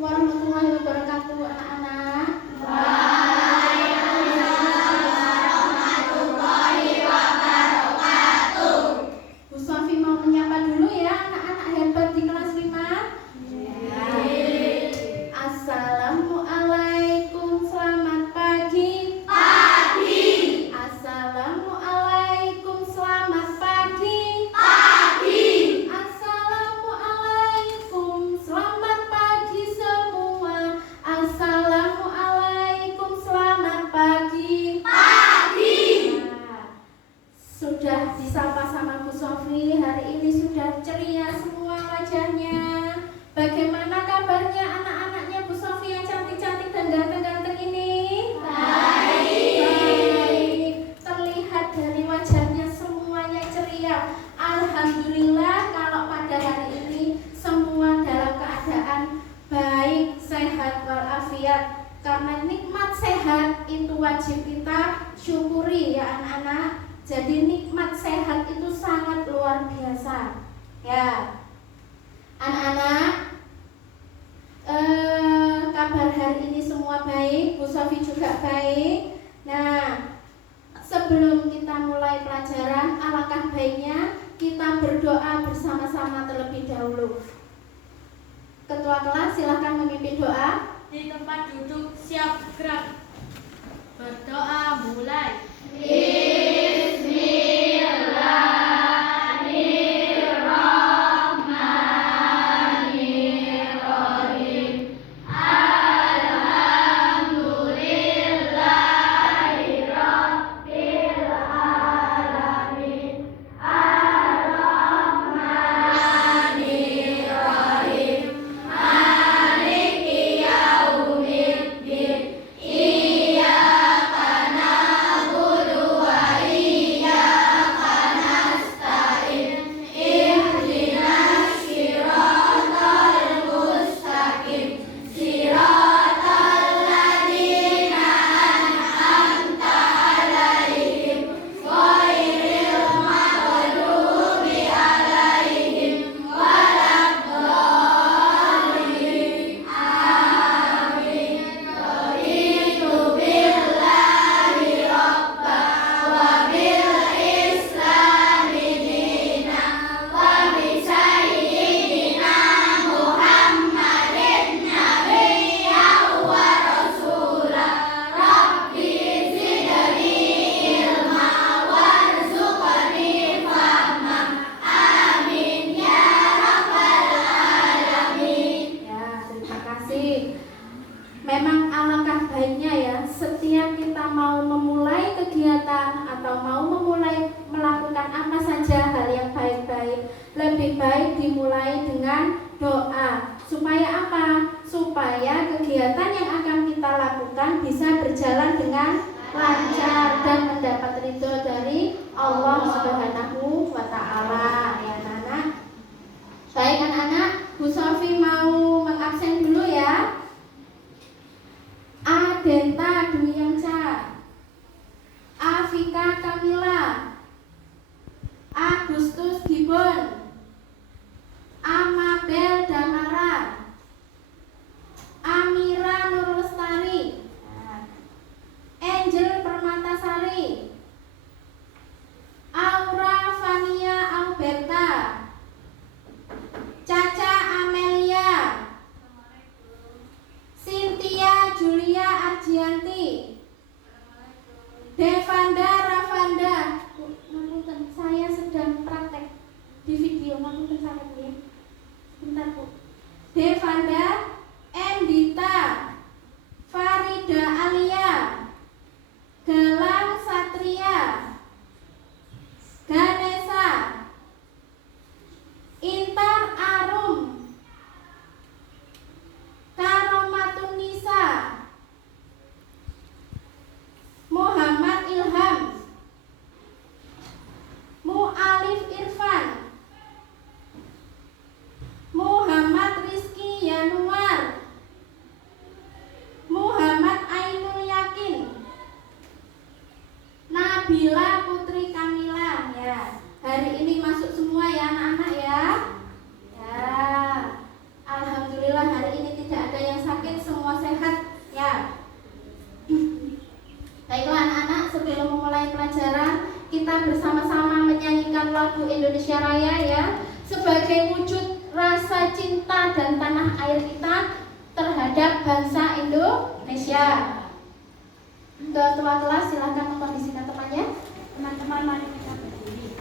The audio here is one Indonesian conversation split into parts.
warahmatullahi wabarakatuh, anak-anak. Bu Sofi mau menyapa dulu ya anak-anak hebat di kelas 5. Assalamualaikum, selamat pagi. Assalamualaikum, selamat pagi. Assalamualaikum, selamat pagi semua. Assalamualaikum, selamat pagi. Nah, sudah disapa sama Bu Sofi, hari ini sudah ceria semua wajahnya. Bagaimana kabarnya anak-anaknya Bu Sofi yang cantik-cantik dan ganteng-ganteng ini? Baik. Terlihat dari wajahnya semuanya ceria. Alhamdulillah kalau pada hari ini semua dalam keadaan baik, sehat walafiat. Karena nikmat sehat itu wajib kita syukuri ya anak-anak. Jadi nikmat sehat itu sangat luar biasa. Ya. Anak-anak, kabar hari ini semua baik, Bu Sofi juga baik. Nah, sebelum kita mulai pelajaran, alangkah baiknya kita berdoa bersama-sama terlebih dahulu. Ketua kelas silahkan memimpin doa. Di tempat duduk siap gerak. Berdoa mulai. Memang alangkah baiknya ya, setiap kita mau memulai kegiatan atau mau memulai melakukan apa saja hal yang baik-baik, lebih baik dimulai dengan doa. Supaya apa? Supaya kegiatan yang akan kita lakukan bisa berjalan dengan lancar dan mendapat ridho dari Allah Subhanahu wa Ta'ala. Ya anak-anak. Baik anak-anak, Bu Sofi mau mengabsen dulu ya. Adenta Dwi Yangca, Afika Kamila, Agustus Gibbon, Amabel Damara, Amira Nur Lestari, Angel Permatasari, Aura Fania Alberta, Caca Amelia, Cynthia Julia Arjianti, Devanda Ravanda. Ngapunten, saya sedang praktek di video, ngapunten sangat ya. Bentar Bu. Devanda, Endita, Farida Alia, Galang Satria, Ganesha, Intar Arum, Karomatun Nisa, Muhammad Ilham, Mu'alif Irfan, Muhammad Rizky Yanuar, Muhammad Ainul Yakin, Nabila Putri Kamila. Ya, hari ini masuk semua ya anak-anak ya. Ya, alhamdulillah hari ini tidak ada yang kita bersama-sama menyanyikan lagu Indonesia Raya ya, sebagai wujud rasa cinta dan tanah air kita terhadap bangsa Indonesia. Ketua kelas silakan mengkondisikan temannya. Teman-teman, mari kita berdiri.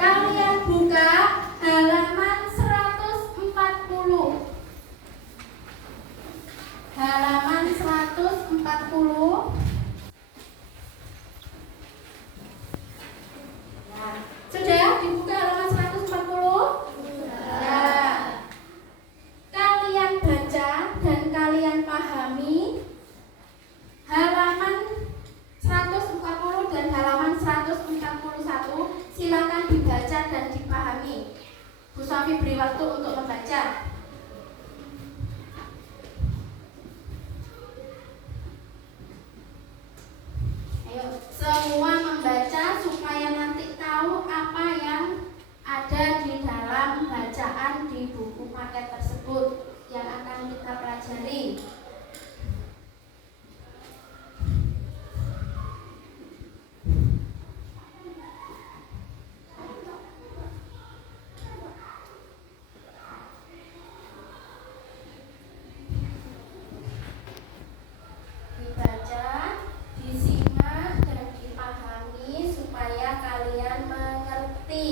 Kalian buka halaman 140. Silakan dibaca dan dipahami. Bu Sofi beri waktu untuk membaca. Ayo, semua membaca supaya nanti tahu apa yang ada di dalam bacaan di buku paket tersebut yang akan kita pelajari. Dibaca, disimak, dan dipahami supaya kalian mengerti.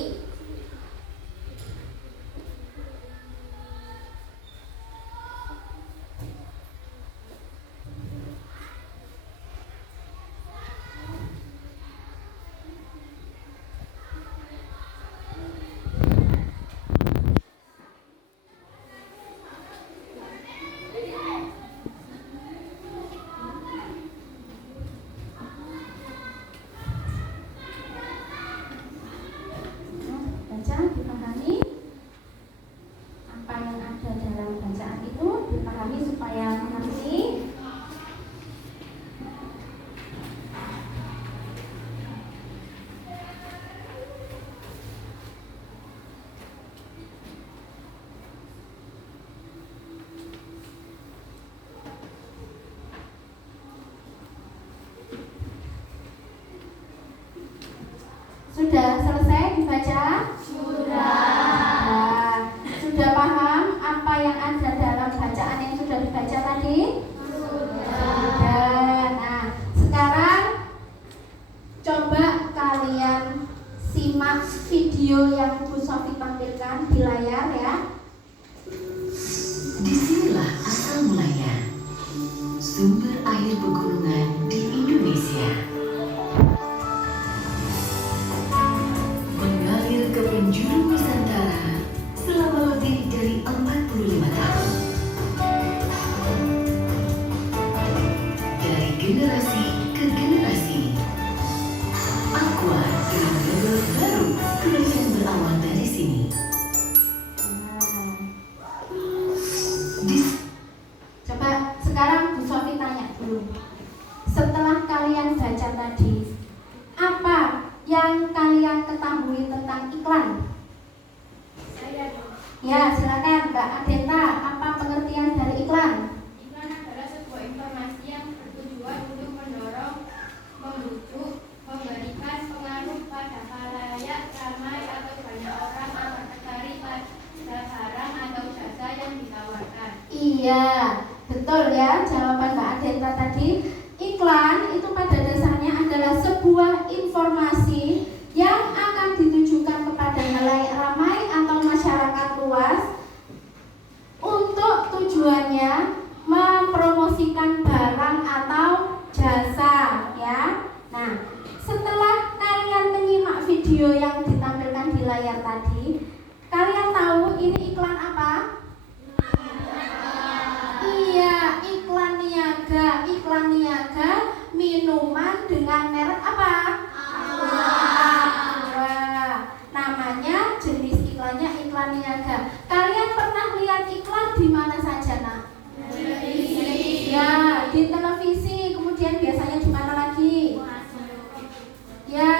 Baca, dipahami apa yang ada dalam bacaan itu, dipahami supaya mengerti. Sudah selesai dibaca? Sudah paham apa yang ada dalam bacaan yang sudah dibaca tadi? Sudah. Nah, sekarang coba kalian simak video yang Bu Sofi tampilkan di layar ya. Disinilah asal mulanya sumber air pegunungan di Indonesia. Mengalir ke penjuru Nusantara selama lebih dari 45 tahun. Dari generasi ke generasi, Aqua dengan label baru yang berawal dari sini. Coba sekarang Bu Sofi tanya dulu. Setelah kalian baca tadi, apa yang kalian ketahui tentang iklan? Ya, silakan Mbak Adenta. Apa pengertian dari iklan? Iklan adalah sebuah informasi yang bertujuan untuk mendorong, membujuk, memberikan pengaruh pada khalayak ramai atau banyak orang agar tertarik pada barang atau jasa yang ditawarkan. Iya, betul ya jawaban Mbak Adenta tadi. Iklan itu pada dasarnya adalah sebuah informasi yang akan ditujukan kepada khalayak ramai atau masyarakat luas untuk tujuannya mempromosikan barang atau jasa ya. Nah, setelah kalian menyimak video yang ditampilkan di layar tadi, kalian tahu ini iklan apa? Iya, iklan niaga. Iklan niaga minuman dengan merek apa? Aqua. Namanya, jenis iklannya iklan niaga. Kalian pernah lihat iklan di mana saja, Nak? Ya, di televisi. Kemudian biasanya di mana lagi? Ya,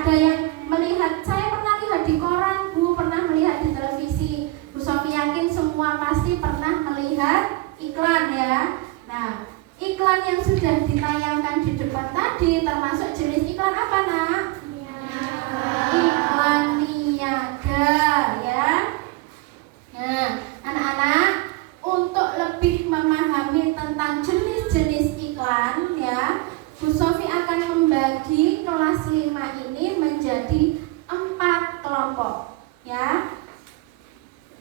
ada yang melihat. Saya pernah lihat di koran, Bu. Pernah melihat di televisi. Bu Sofi yakin semua pasti pernah melihat iklan ya. Nah, iklan yang sudah ditayangkan di depan tadi termasuk jenis iklan apa, Nak? Iklan niaga ya. Nah, anak-anak, untuk lebih memahami tentang jenis-jenis iklan ya, Bu Sofi akan membagi kelas 5 ini menjadi 4 kelompok ya.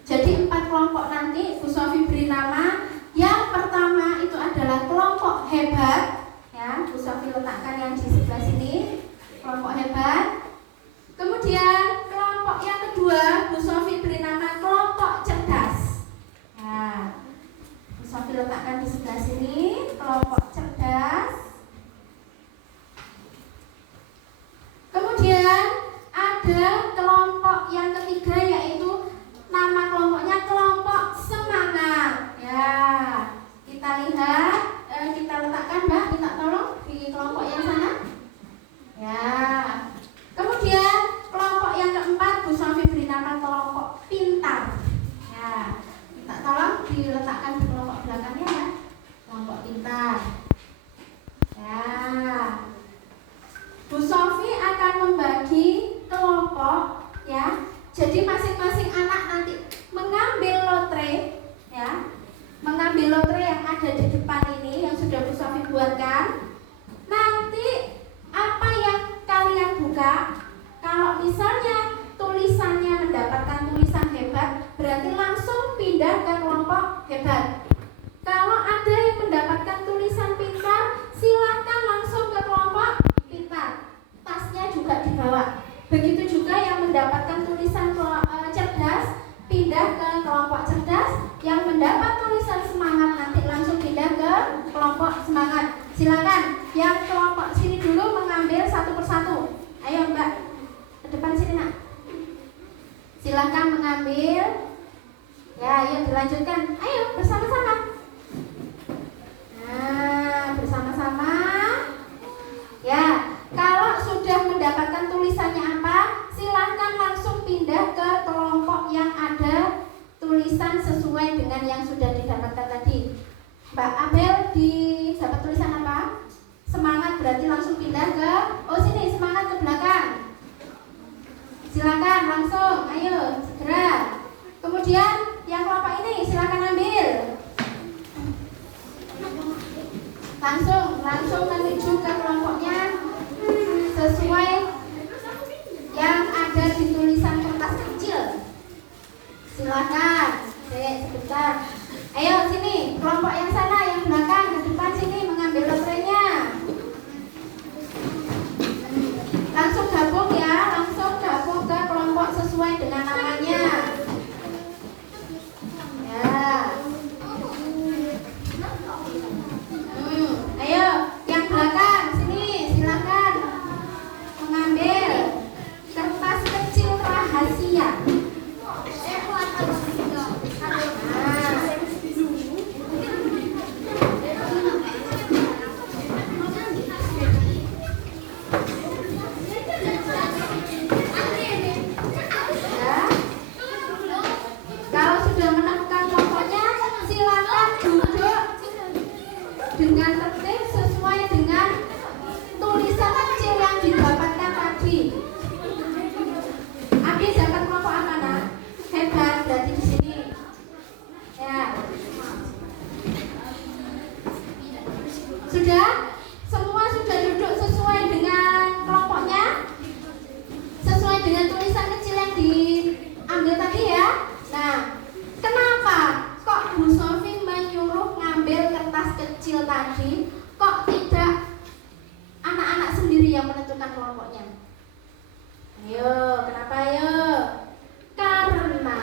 Jadi 4 kelompok nanti Bu Sofi beri nama. Yang pertama itu adalah kelompok hebat ya. Bu Sofi letakkan yang di sebelah sini, kelompok hebat. Kemudian kelompok yang kedua Bu Sofi beri nama kelompok cerdas. Nah, Bu Sofi letakkan di sebelah sini, kelompok cerdas. Kemudian ada ada kelompok yang ketiga, yaitu nama kelompoknya kelompok semangat. Ya, kita lihat, kita letakkan Mbak, minta tolong di kelompok yang sana. Ya. Kemudian kelompok yang keempat Bu Sofi beri nama kelompok pintar. Ya, minta tolong diletakkan di kelompok belakangnya ya. Kelompok pintar. Ya. Bu Sofi akan membagi kelompok ya. Jadi masing-masing anak nanti mengambil lotre ya. Mengambil lotre yang ada di depan ini yang sudah Bu Sofi buatkan. Nanti apa yang kalian buka, kalau misalnya tulisannya mendapatkan tulisan hebat, berarti langsung pindah ke kelompok hebat. Kalau ada yang mendapatkan tulisan pintar, silakan langsung ke kelompok pintar. Tasnya juga dibawa. Begitu juga yang mendapatkan tulisan cerdas, pindah ke kelompok cerdas. Yang mendapat tulisan semangat nanti langsung pindah ke kelompok semangat. Silakan yang kelompok sini dulu mengambil satu persatu. Ayo Mbak, ke depan sini nak. Silakan mengambil. Ya, ayo dilanjutkan. Ayo bersama-sama. Nah, bersama-sama. Ya, kalau sudah mendapatkan tulisannya apa, silakan langsung pindah ke kelompok yang ada tulisan sesuai dengan yang sudah didapatkan tadi. Mbak Abel dapat tulisan apa? Semangat, berarti langsung pindah ke sini, semangat ke belakang. Silakan langsung, ayo segera. Kemudian yang kelompok ini silakan ambil. Langsung menuju ke kelompoknya sesuai yang ada di tulisan kertas kecil. Silakan. Sebentar. Ayo sini, kelompok yang sana, yang belakang, ke depan sini mengambil lotrenya. Langsung gabung ya, langsung gabung ke kelompok sesuai dengan namanya. Ya. Ayo, yang belakang sini, silakan mengambil kertas kecil rahasia. Dengan tertib sesuai dengan tulisan kecil yang didapatkan tadi. Abi dapat kelompok apa nak? Hebat, berarti di sini. Ya. Sudah? Semua sudah duduk sesuai dengan kelompoknya? Sesuai dengan tulisan kecil yang diambil tadi ya? Nah, kenapa kok Bu Sofi menyuruh ngambil kertas kecil tadi, kok tidak anak-anak sendiri yang menentukan kelompoknya? Ayo, kenapa ayo? Karena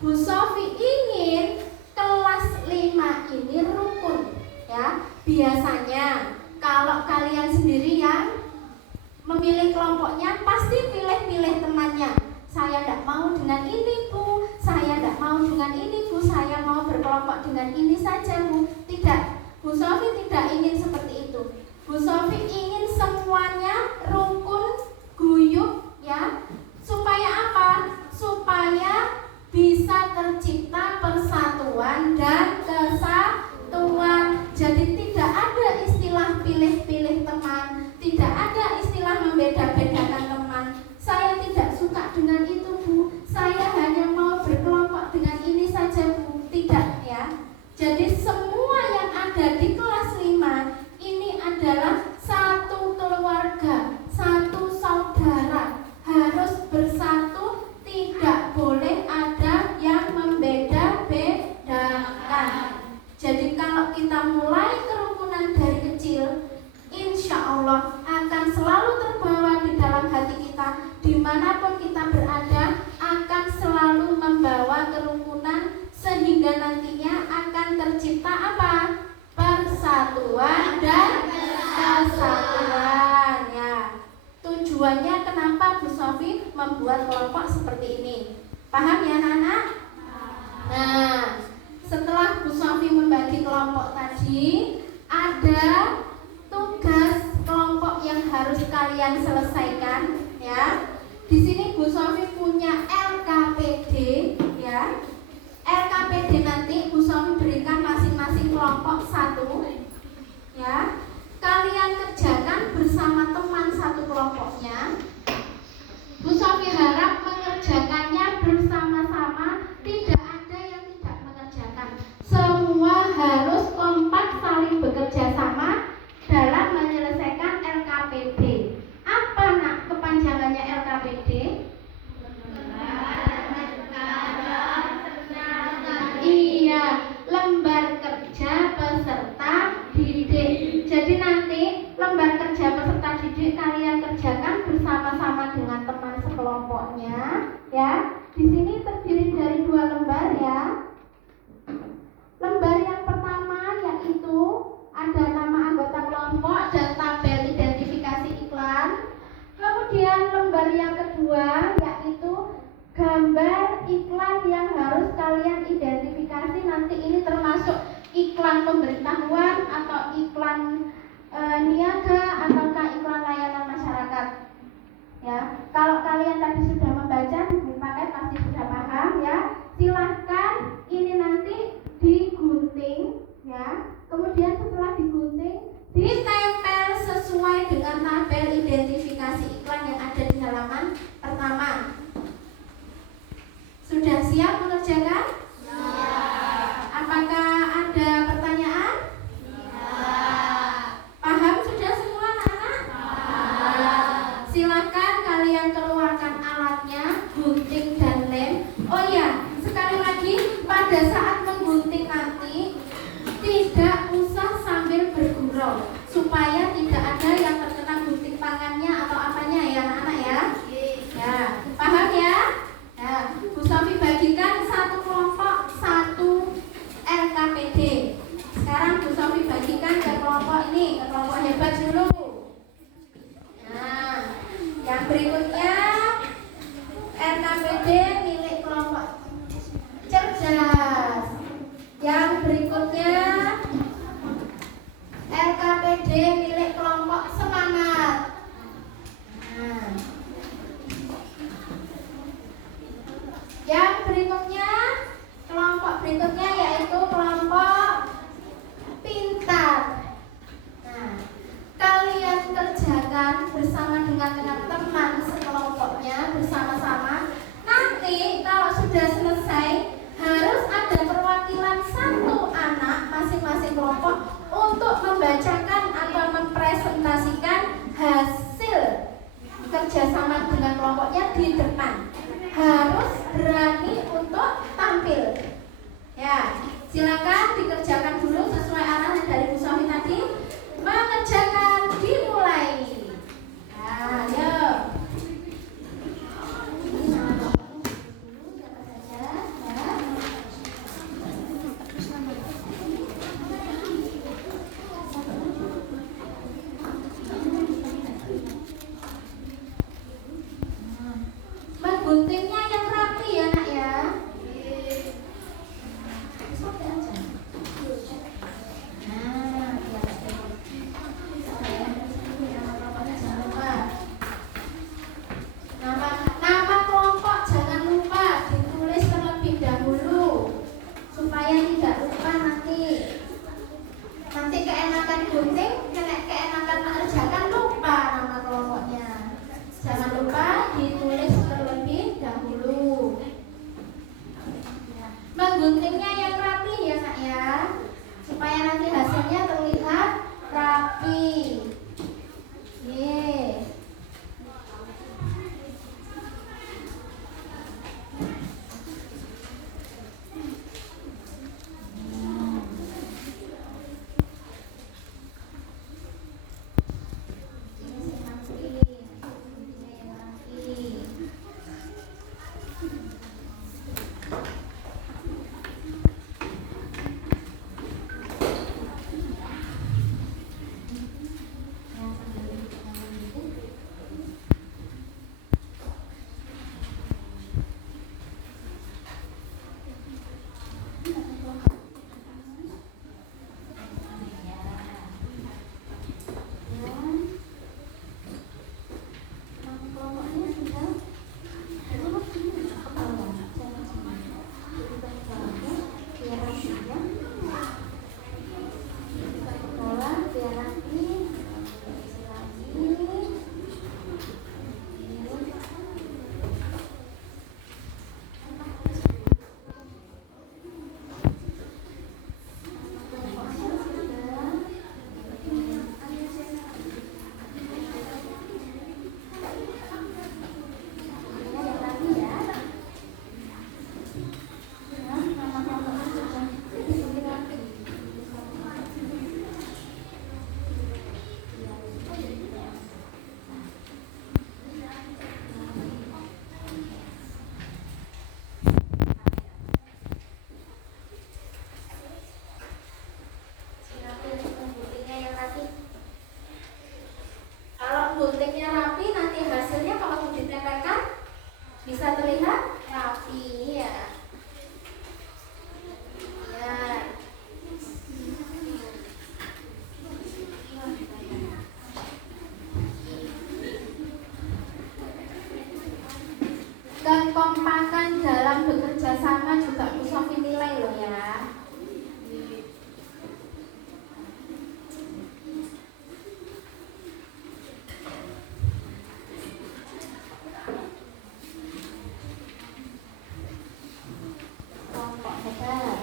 Bu Sofi ingin kelas 5 ini rukun ya. Biasanya kalau kalian sendiri yang memilih kelompoknya, pasti pilih-pilih temannya. Saya tidak mau dengan ini Bu, saya tidak mau dengan ini Bu, saya mau berkelompok dengan ini saja Bu. Tidak, Bu Sofi tidak ingin seperti itu. Bu Sofi ingin semuanya rukun, guyup ya. Supaya apa? Supaya bisa tercipta persatuan dan kesatuan. Jadi tidak ada istilah pilih-pilih teman, tidak ada istilah membeda-bedakan teman. Saya tidak suka dengan itu Bu, saya hanya mau berkelompok dengan ini saja Bu. Tidak ya. Jadi semua yang ada di kelas 5 ini adalah satu keluarga, satu Tujuannya kenapa Bu Sofi membuat kelompok seperti ini? Paham ya anak-anak? Nah, setelah Bu Sofi membagi kelompok tadi, ada tugas kelompok yang harus kalian selesaikan ya. Di sini Bu Sofi punya LKPD ya. LKPD nanti Bu Sofi berikan masing-masing kelompok satu ya. Kalian kerjakan bersama teman satu kelompoknya. Bu Sofi harap mengerjakannya bersama-sama, tidak ada yang tidak mengerjakan. Semua harus kompak saling bekerja sama dalam menyelesaikan LKPD. Apa nak kepanjangannya LKPD? Iya, lembar kerja peserta didik. Jadi nanti lembar kerja peserta didik kalian kerjakan bersama-sama dengan teman sekelompoknya, ya. Di sini terdiri dari 2 lembar ya. Lembar yang pertama yaitu ada nama anggota kelompok dan tabel identifikasi iklan. Kemudian lembar yang kedua yaitu gambar iklan yang harus kalian identifikasi. Nanti ini termasuk iklan pemberitahuan atau iklan niaga ataukah iklan layanan masyarakat. Ya, kalau kalian tadi sudah membaca di buku paket pasti sudah paham ya. Silahkan ini nanti digunting ya. Kemudian setelah digunting ditempel sesuai dengan tabel identifikasi iklan yang ada di halaman pertama. Sudah siap mengerjakan? Ya. Apakah ada pertanyaan? Ya. Paham sudah semua anak-anak? Ya. Silakan kalian keluarkan alatnya, gunting dan lem. Oh ya, sekali lagi pada saat menggunting nanti tidak usah sambil bergurau supaya tidak ada yang terkena gunting tangannya atau apanya ya anak-anak ya. Ya, paham ya? Nah, Bu Sofi bagikan satu kelompok satu LKPD. Sekarang Bu Sofi bagikan ke kelompok ini, ke kelompok hebat dulu. Nah, yang berikutnya LKPD milik kelompok cerdas. Yang berikutnya LKPD milik kelompok semangat. Nah, yang berikutnya, kelompok berikutnya yaitu kelompok pintar. Nah, kalian kerjakan bersama dengan teman sekelompoknya bersama-sama. Nanti kalau sudah selesai harus ada perwakilan satu anak masing-masing kelompok untuk membacakan atau mempresentasikan hasil kerjasama dengan kelompoknya di depan. Harus berani untuk tampil. Ya, silakan dikerjakan dulu sesuai arahan dari Bu Sofi tadi. Mengerjakan dimulai. Nah, yuk. Guntingnya yang rapi ya nak ya. Sampai aja. kekompakan dalam bekerja sama juga bisa dinilai loh ya. Kelompok hebat.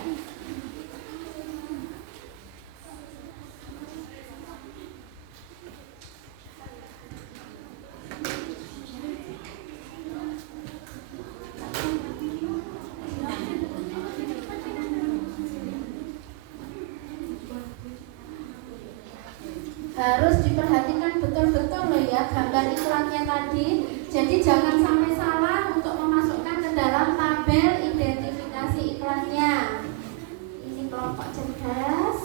Harus diperhatikan betul-betul loh ya gambar iklannya tadi. Jadi jangan sampai salah untuk memasukkan ke dalam tabel identifikasi iklannya. Ini kelompok cerdas.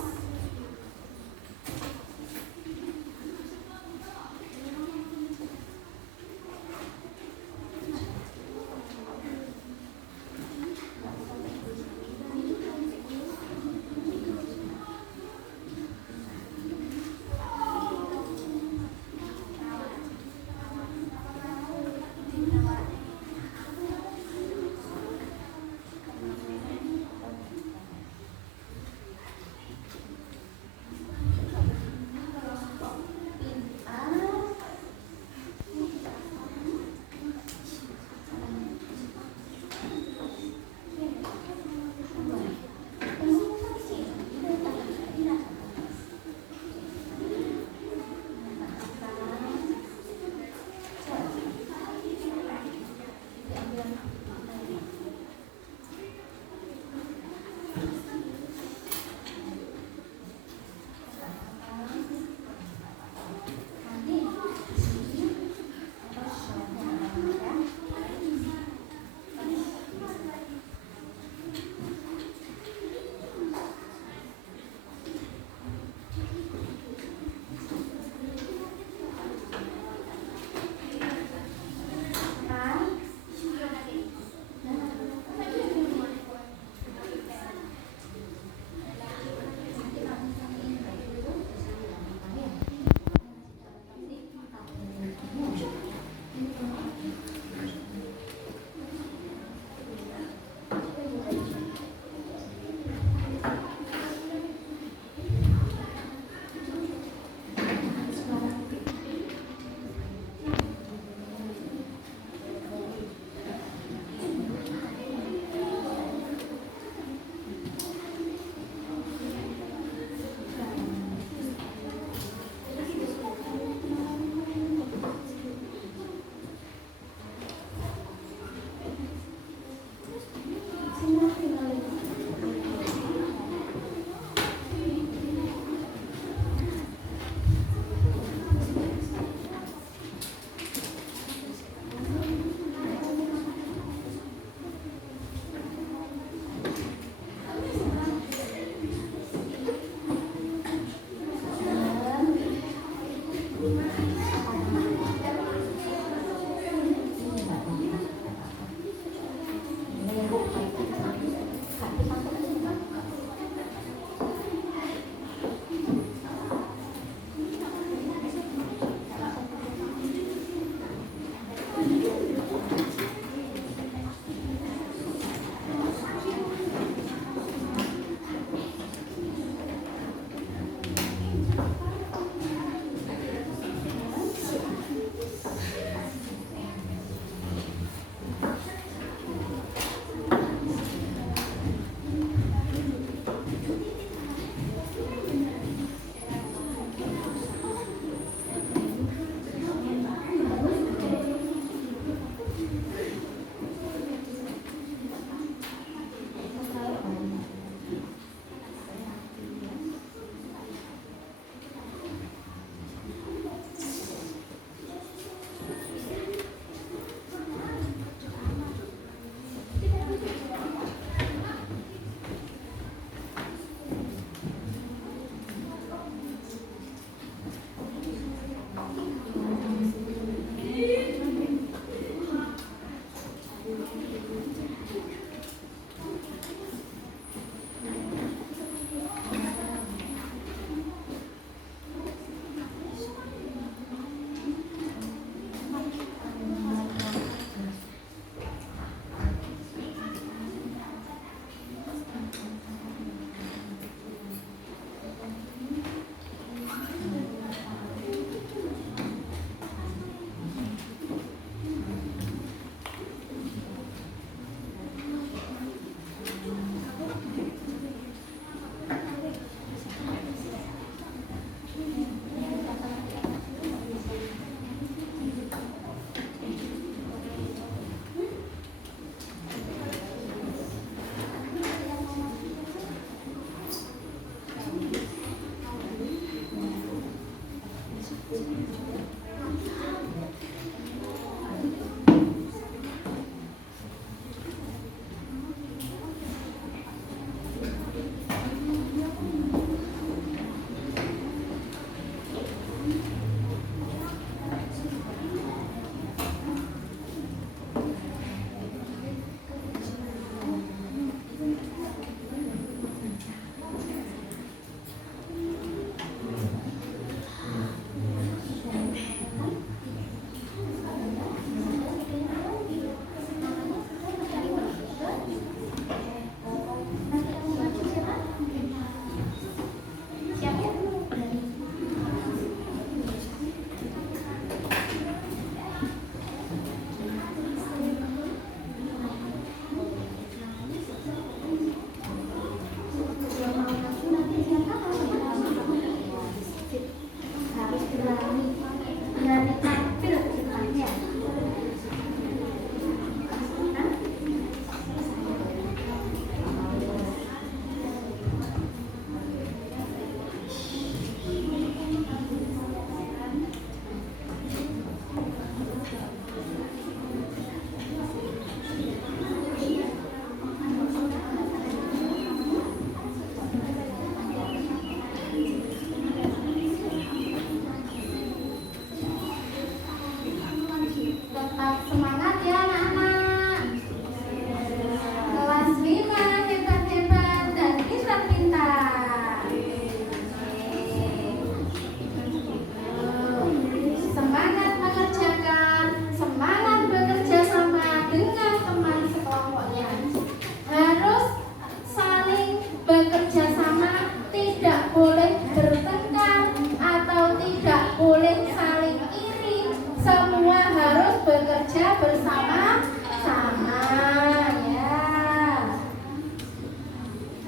bersama-sama ya.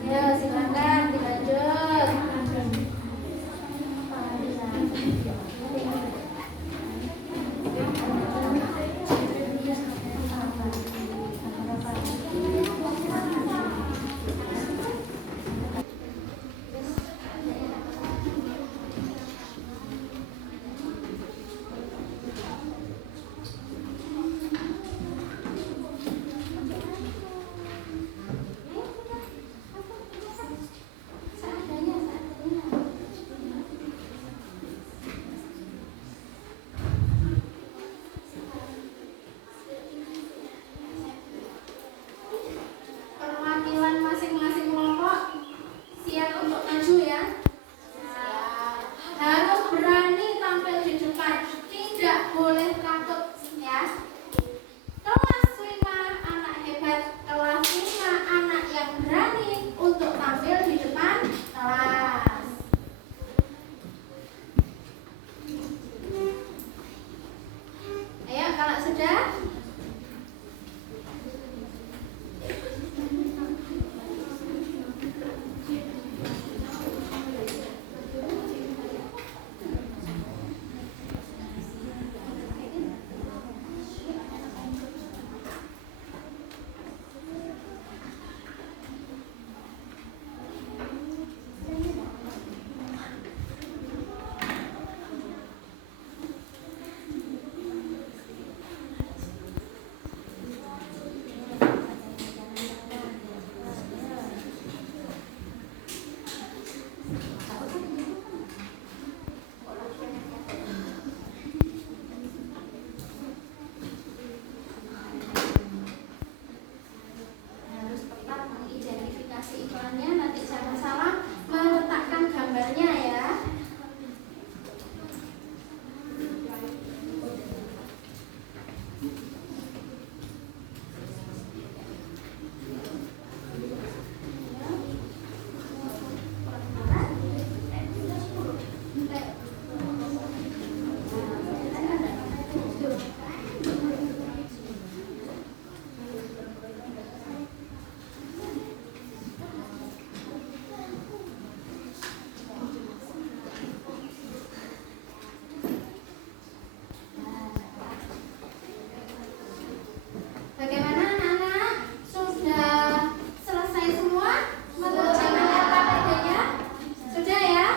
Ayo silakan dilanjut. Perwakilan masing-masing kelompok siap untuk maju ya. Harus berani tampil di depan, tidak boleh takut ya. Kelas 5 anak hebat, kelas 5 anak yang berani untuk tampil di depan kelas. Ayo kalau sudah. Harus tepat mengidentifikasi iklannya, nanti jangan salah meletakkan gambarnya ya. Bagaimana anak-anak? Sudah selesai semua mengerjakan LKPD-nya? Sudah ya?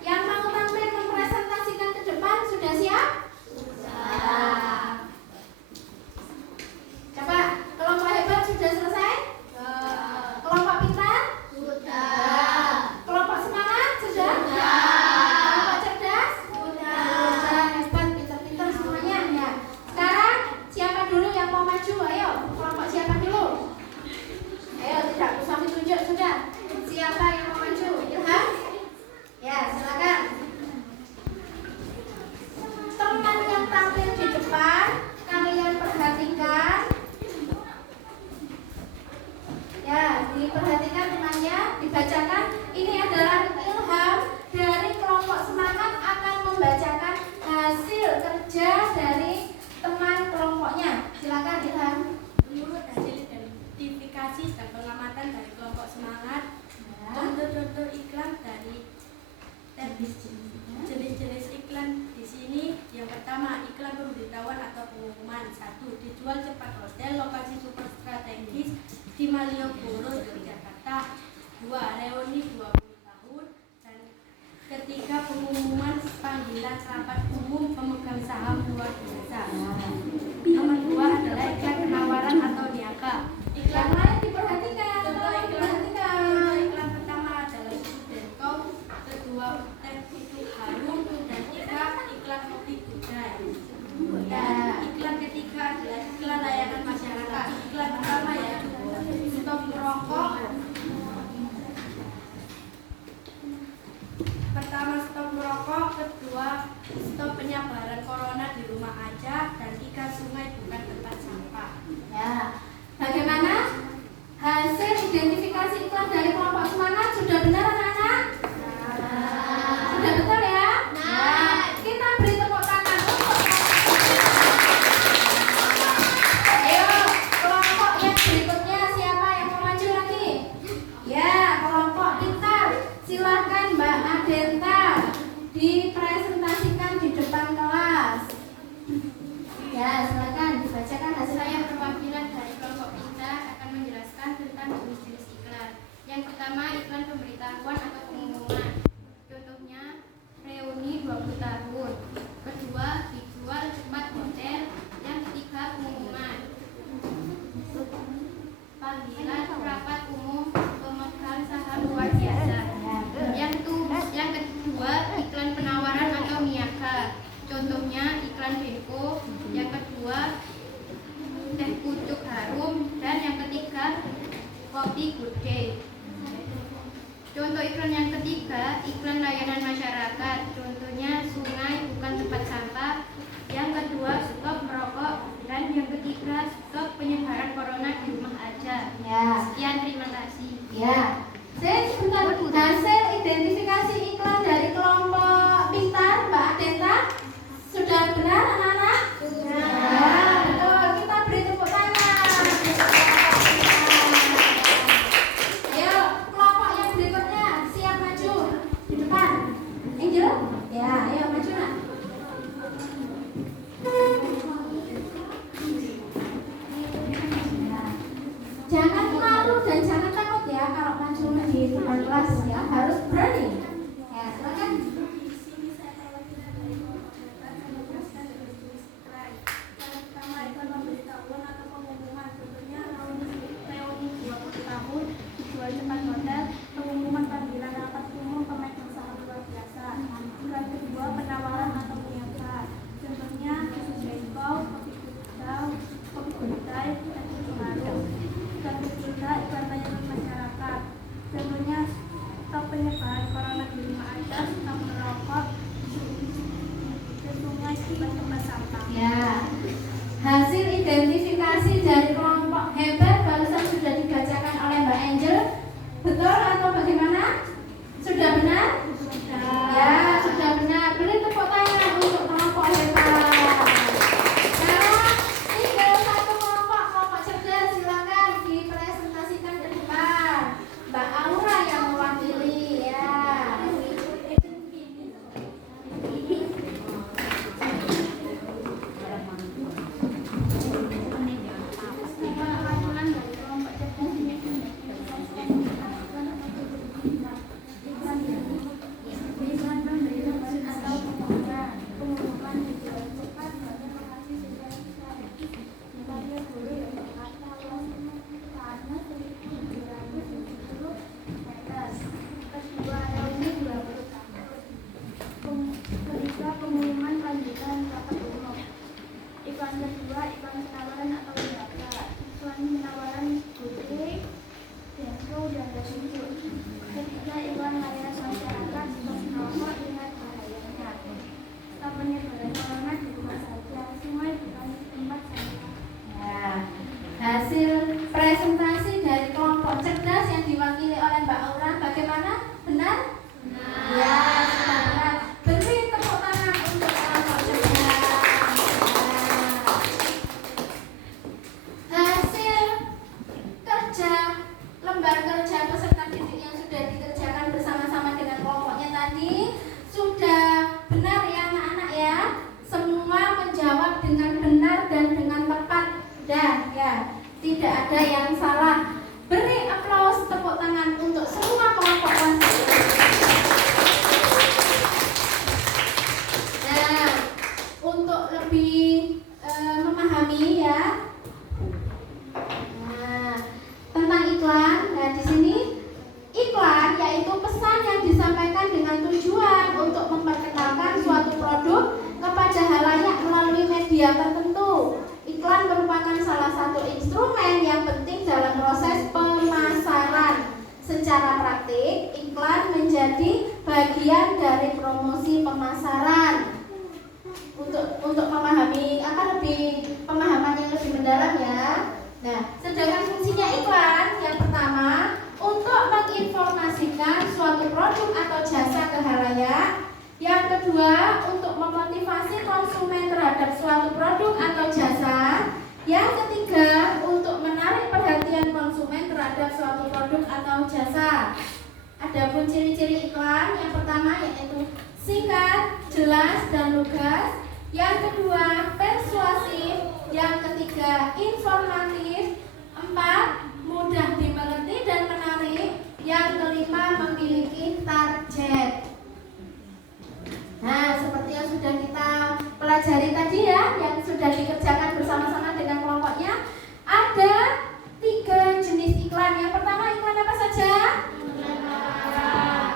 Yang mau tampil mempresentasikan ke depan sudah siap? Sudah. Coba, kelompok hebat sudah selesai? Kelompok pintar? Sudah. Kelompok semangat? Sudah? Kelompok cerdas? Sudah. Hebat, pintar-pintar semuanya ya. Sekarang siapa dulu yang mau maju? Ayo, kelompok siapa dulu? Ayo, tidak usah ditunjuk sudah. Siapa yang mau maju? Ilham? Ya, silakan. Teman yang tampil di depan, kalian perhatikan. Ya, diperhatikan temannya, dibacakan. Ini adalah Ilham dari kelompok semangat akan membacakan hasil kerja dari teman kelompoknya. Silakan Ilham. Menurut hasil identifikasi dan pengamatan dari kelompok semangat, contoh-contoh iklan dari jenis-jenis iklan di sini. Yang pertama, iklan pemberitahuan atau pengumuman. 1. Dijual cepat hotel lokasi super strategis di Malioboro, Yogyakarta. 2. Reuni 20 tahun. Dan ketiga, pengumuman panggilan rapat umum pemegang saham luar biasa. Nomor 2 adalah iklan penawaran atau niaga. Yang lain diperhatikan. Diperhatikan. Iklan pertama adalah Sudenko, kedua teh itu harum, dan tiga iklan kopi Budai. Dan iklan ketiga adalah iklan layanan masyarakat. Iklan pertama yaitu stop merokok. Pertama, stop merokok. Kedua, stop penyebaran corona di rumah aja. Dan tiga, Kopi Good Day. Contoh iklan yang ketiga, iklan layanan masyarakat. Contohnya sungai bukan tempat sampah. Yang kedua, stop merokok. Dan yang ketiga, stop penyebaran corona di rumah aja. Ya. Sekian, terima kasih. Ya. Saya sebentar, hasil identifikasi iklan dari kelompok pintar Mbak Adenta sudah benar anak-anak? Sudah. Ya, betul. Kita beri tepuk tangan. Ayo, kelompok yang berikutnya siap maju di depan. Angel? Ya, ayo maju nak. Jangan malu dan jangan takut ya kalau maju di depan kelas ya, harus berani. Ya, silakan. Pertama, iklan pemberitahuan atau pengumuman. Contohnya reuni 20 tahun dijual cepat hotel, pengumuman panggilan rapat umum pemain yang sangat luar biasa. Iklan kedua, penawaran atau pernyataan. Contohnya susu jengkol, kopi gudai, dan susu harum. Iklan ketiga, iklan layanan masyarakat. Contohnya stop penyebaran corona di rumah aja, stop merokok, ke sungai bukan tempat sampah. Ya. Hasil identifikasi dari kelompok hebat barusan sudah dibacakan oleh Mbak Angel. Betul atau bagaimana? Sudah benar? Ya, sudah benar. Beri tepuk tangan untuk kelompok hebat. Sekarang tinggal satu kelompok cerdas, silakan dipresentasikan ke depan. Mbak Aura yang mewakili ya. Ketiga, pengumuman lanjutan rapat umum. Iklan kedua, iklan penawaran atau wisata. Iklan penawaran gede, denso, dan susu. Ketiga, iklan layanan masyarakat. Stop merokok dengan bahayanya. Stop penyebaran corona di rumah saja. Sungai bukan tempat sampah. Ya. Hasil presentasi dari kelompok cerdas yang diwakili oleh Mbak Aura bagaimana? Benar? Benar. Ya, sudah benar. Beri tepuk tangan untuk kelompok cerdas. Hasil kerja lembar kerja peserta didik yang sudah dikerjakan bersama-sama dengan kelompoknya tadi sudah benar ya anak-anak ya. Semua menjawab dengan benar dan dengan tepat. Sudah ya, tidak ada yang salah. Beri aplaus tepuk tangan untuk semua kelompok kelas. Nah, untuk lebih memahami ya. Nah, tentang iklan. Nah, di sini iklan yaitu pesan yang disampaikan dengan tujuan untuk memperkenalkan suatu produk kepada halayak melalui media tertentu. Iklan merupakan salah satu instrumen yang penting dalam proses pemasaran. Secara praktik, iklan menjadi bagian dari promosi pemasaran. Untuk memahami lebih pemahaman yang lebih mendalam ya. Nah, sedangkan fungsinya iklan yang pertama untuk menginformasikan suatu produk atau jasa ke halayak. Yang kedua, untuk memotivasi konsumen terhadap suatu produk atau jasa. Yang ketiga, untuk menarik perhatian konsumen terhadap suatu produk atau jasa. Adapun ciri-ciri iklan, yang pertama yaitu singkat, jelas, dan lugas. Yang kedua, persuasif. Yang ketiga, informatif. 4, mudah dimengerti dan menarik. Yang kelima, memiliki target. Nah, seperti yang sudah kita pelajari tadi ya, yang sudah dikerjakan bersama-sama dengan kelompoknya, ada 3 jenis iklan. Yang pertama iklan apa saja?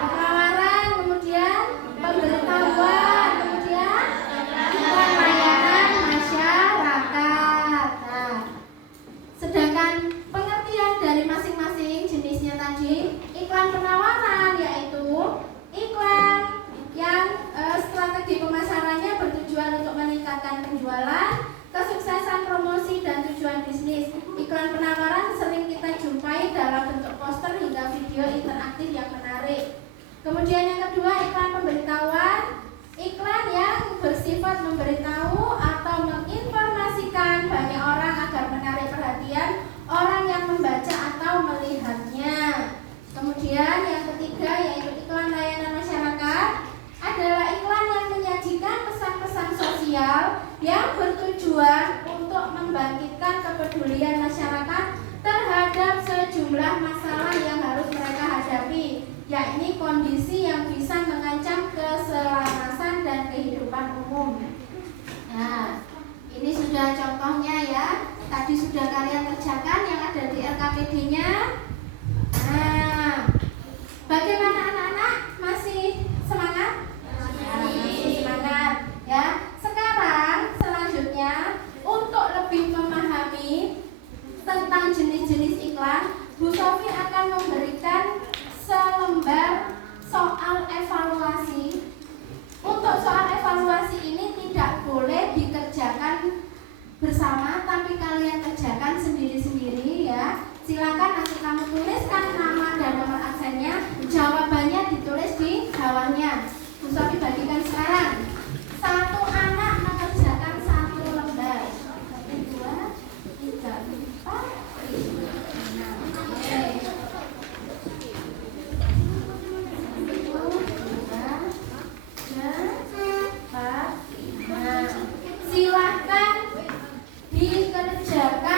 Penawaran, kemudian pemberitahuan, kemudian iklan layanan masyarakat. Nah, dapat memberitahu atau menginformasikan banyak orang agar menarik perhatian orang yang membaca atau melihatnya. Kemudian yang ketiga yaitu iklan layanan masyarakat adalah iklan yang menyajikan pesan-pesan sosial yang bertujuan untuk membangkitkan kepedulian masyarakat terhadap sejumlah masalah yang harus mereka hadapi, yakni kondisi yang bisa mengancam keselarasan dan kehidupan umum. Nah, ini sudah contohnya ya. Tadi sudah kalian kerjakan yang ada di LKPD-nya. Nah, bagaimana anak-anak? Masih semangat? Masih semangat ya. Sekarang selanjutnya untuk lebih memahami tentang jenis-jenis iklan, Bu Sofi akan memberikan selembar soal evaluasi. Untuk soal evaluasi ini tidak boleh dikerjakan bersama, tapi kalian kerjakan sendiri-sendiri ya. Silakan nanti kamu tuliskan nama dan nomor absennya, jawabannya ditulis di bawahnya. Bu Sofi bagikan sekarang. Satu anak mengerjakan satu lembar. 1, 2, 3, 4, 5, 6. Silahkan dikerjakan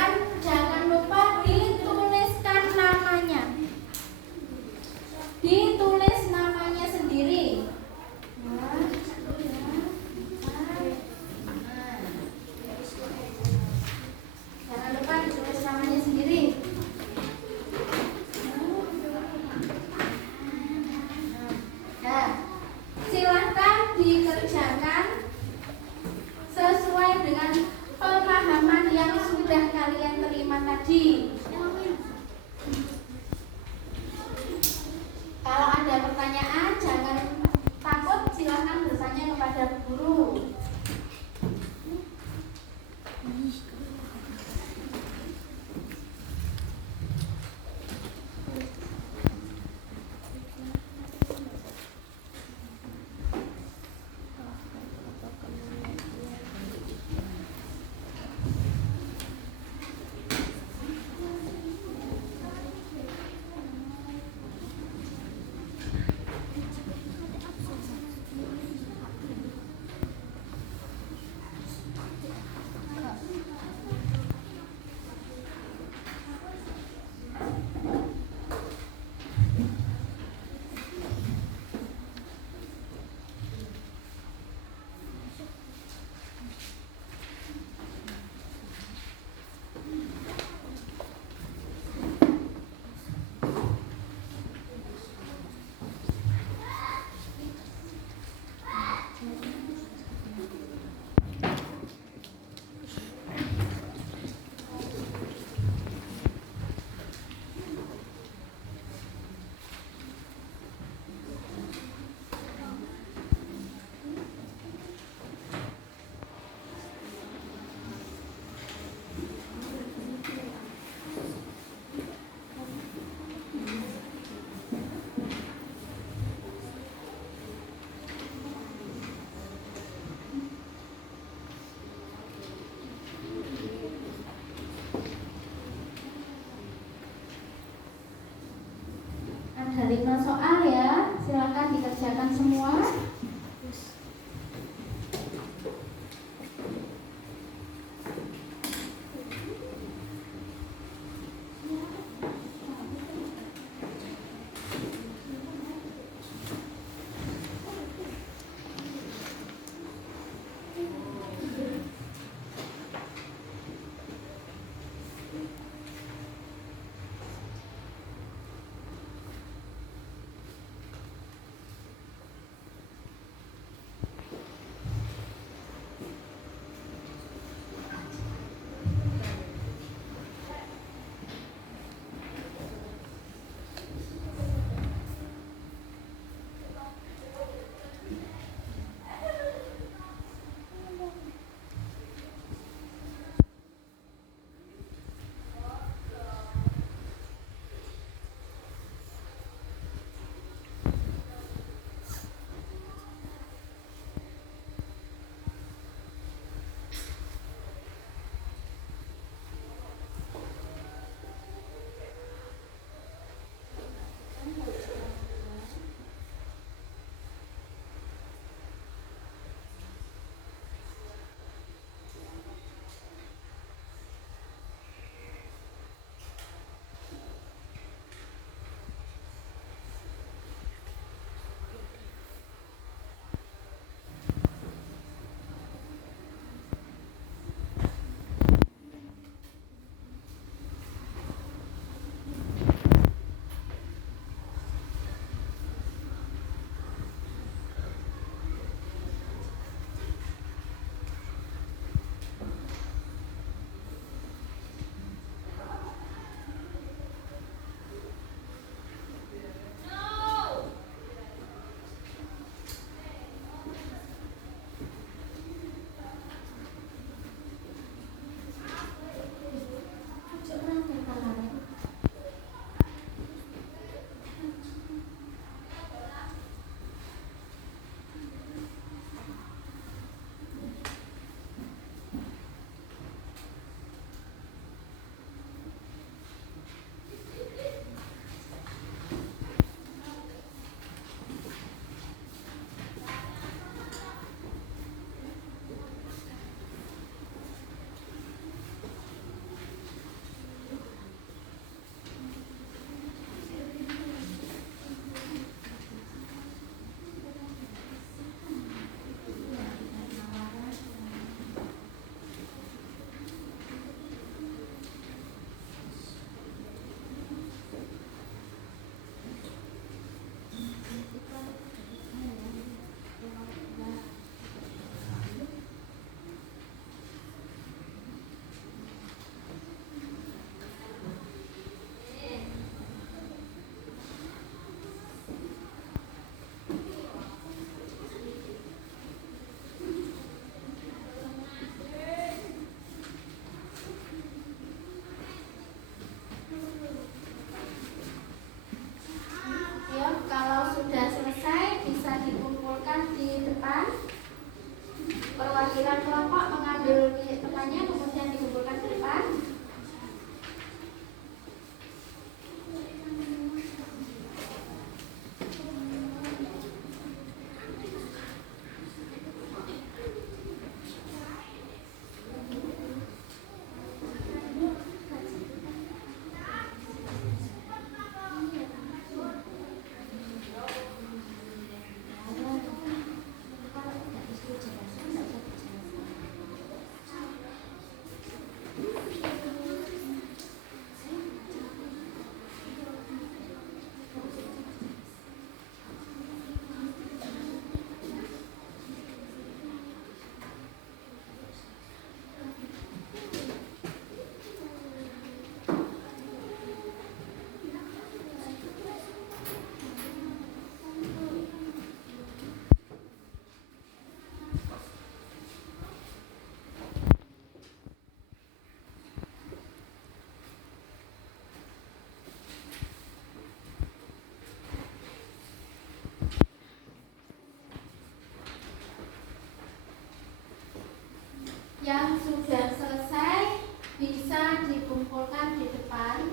dikumpulkan di depan.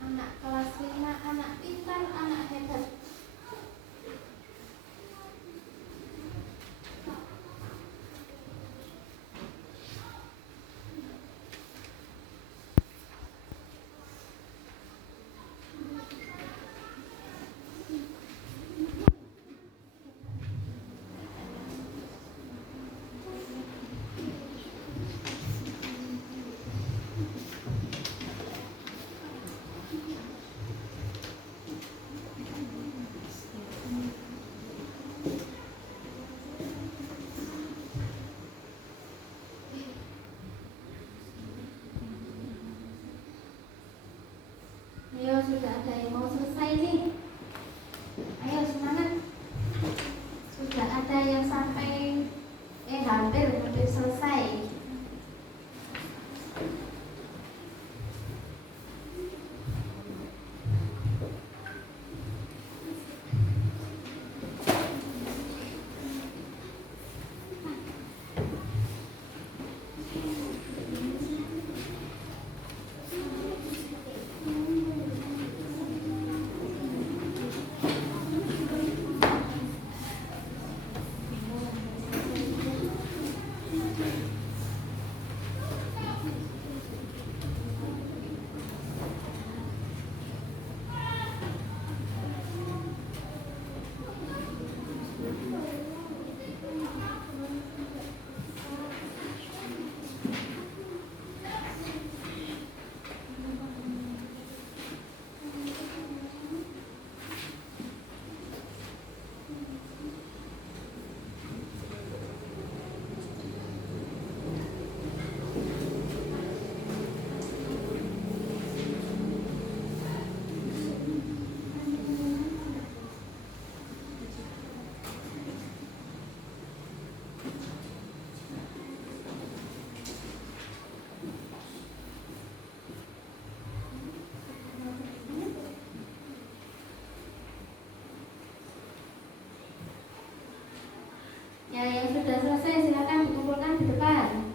Anak kelas 5, anak pintar, anak hebat. Ayo, sudah ada yang mau selesai nih. Ayo semangat. Sudah ada yang sampai hampir selesai. Ya, yang sudah selesai silakan dikumpulkan di depan.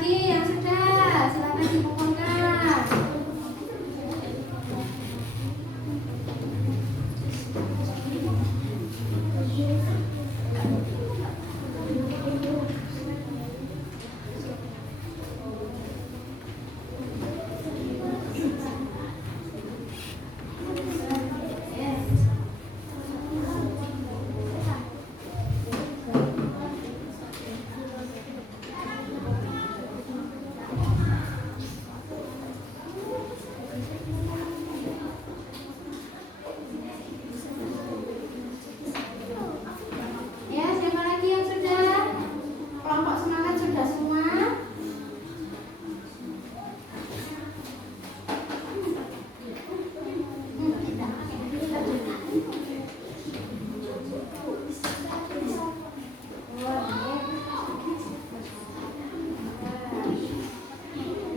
lagi yang sudah, silakan dimohonkan. Ya, siapa lagi yang sudah? Kelompok semangat sudah semua?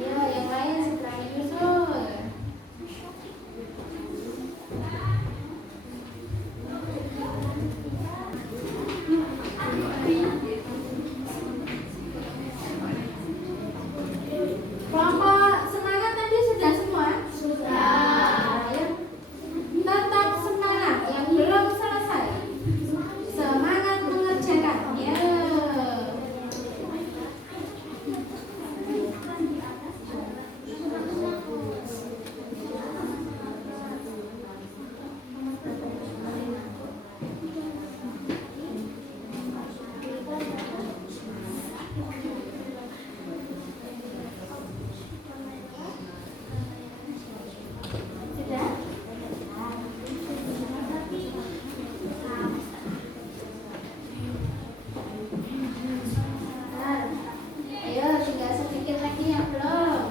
Ayo, yang lain segera menyusul. Kelompok semangat tadi sudah semua? Sudah. Tetap semangat yang belum selesai. Semangat mengerjakan. Ya. Sudah? Nah, ayo tinggal sedikit lagi yang belum.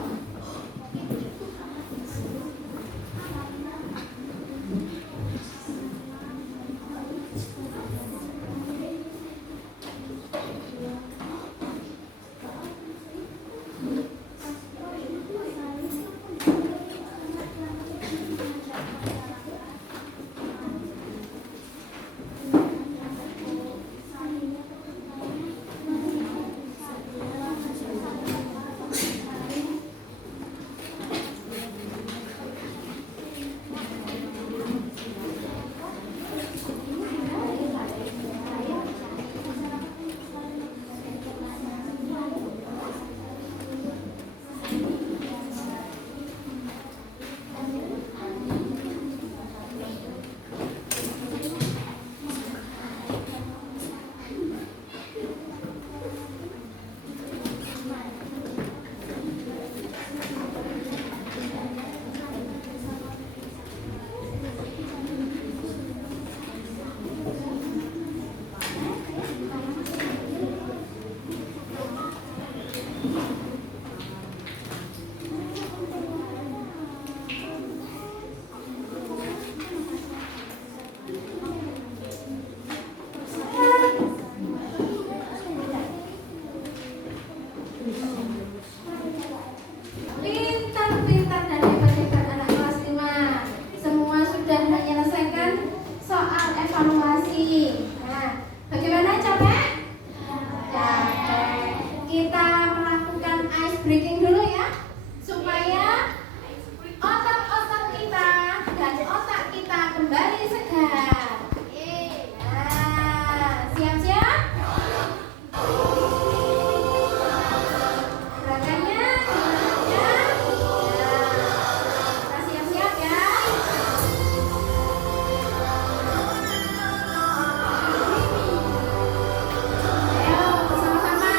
Pintar-pintar dan hebat-hebat anak kelas 5. Semua sudah menyelesaikan soal evaluasi. Nah, bagaimana capek? Capek. Kita melakukan ice breaking dulu ya, supaya otot-otot kita dan otak kita kembali segar. Nah, siap-siap? Gerakannya gimana? Kita siap-siap ya. Ayo bersama-sama.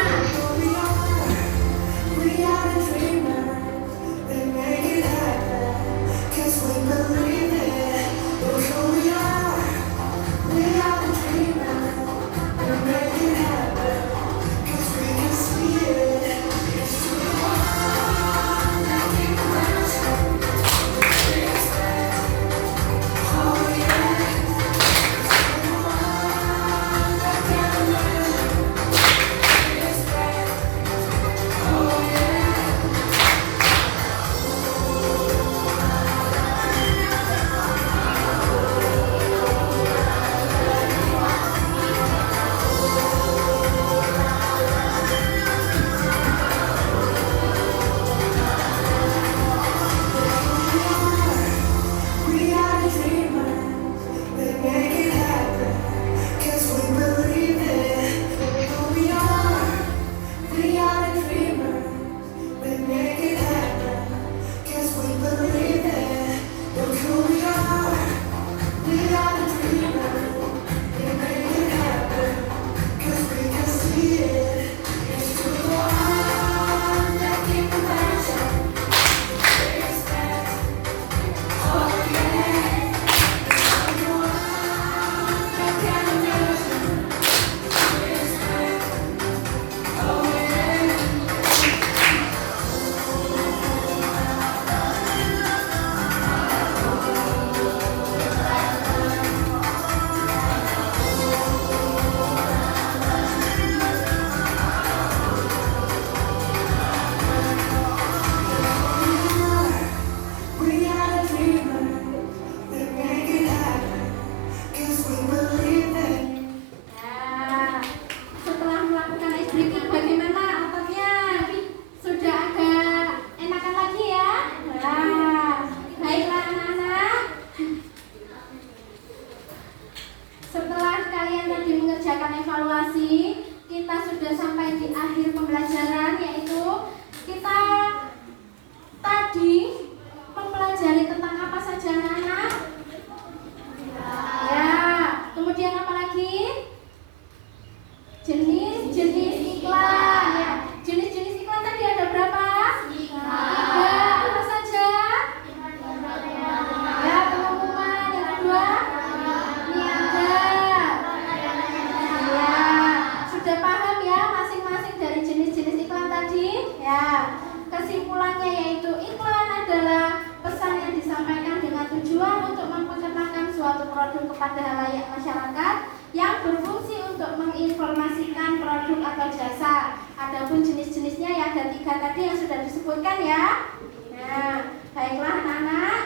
produk kepada halayak masyarakat yang berfungsi untuk menginformasikan produk atau jasa. Adapun jenis-jenisnya ya ada 3 tadi yang sudah disebutkan ya. Nah, baiklah anak-anak.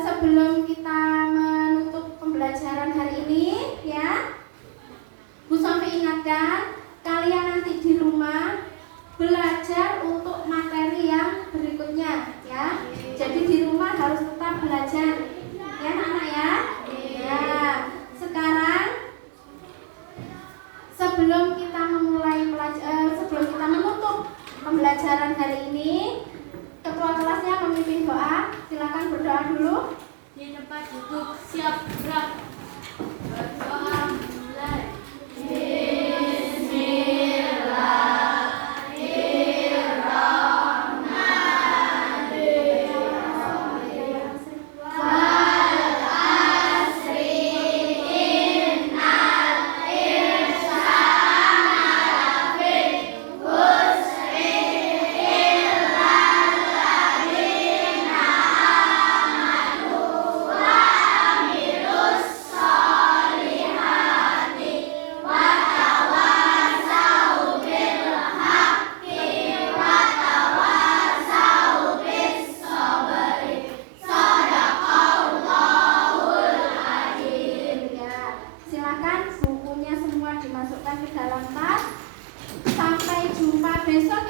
Sebelum kita menutup pembelajaran hari ini ya, Bu Sofi ingatkan kalian nanti di rumah belajar untuk materi yang berikutnya ya. Jadi di rumah harus tetap belajar ya anak-anak ya. Ya, sekarang sebelum kita menutup pembelajaran hari ini, ketua kelasnya memimpin doa. Silakan berdoa dulu. Di tempat duduk siap gerak. Berdoa mulai. Silakan bukunya semua dimasukkan ke dalam tas. Sampai jumpa besok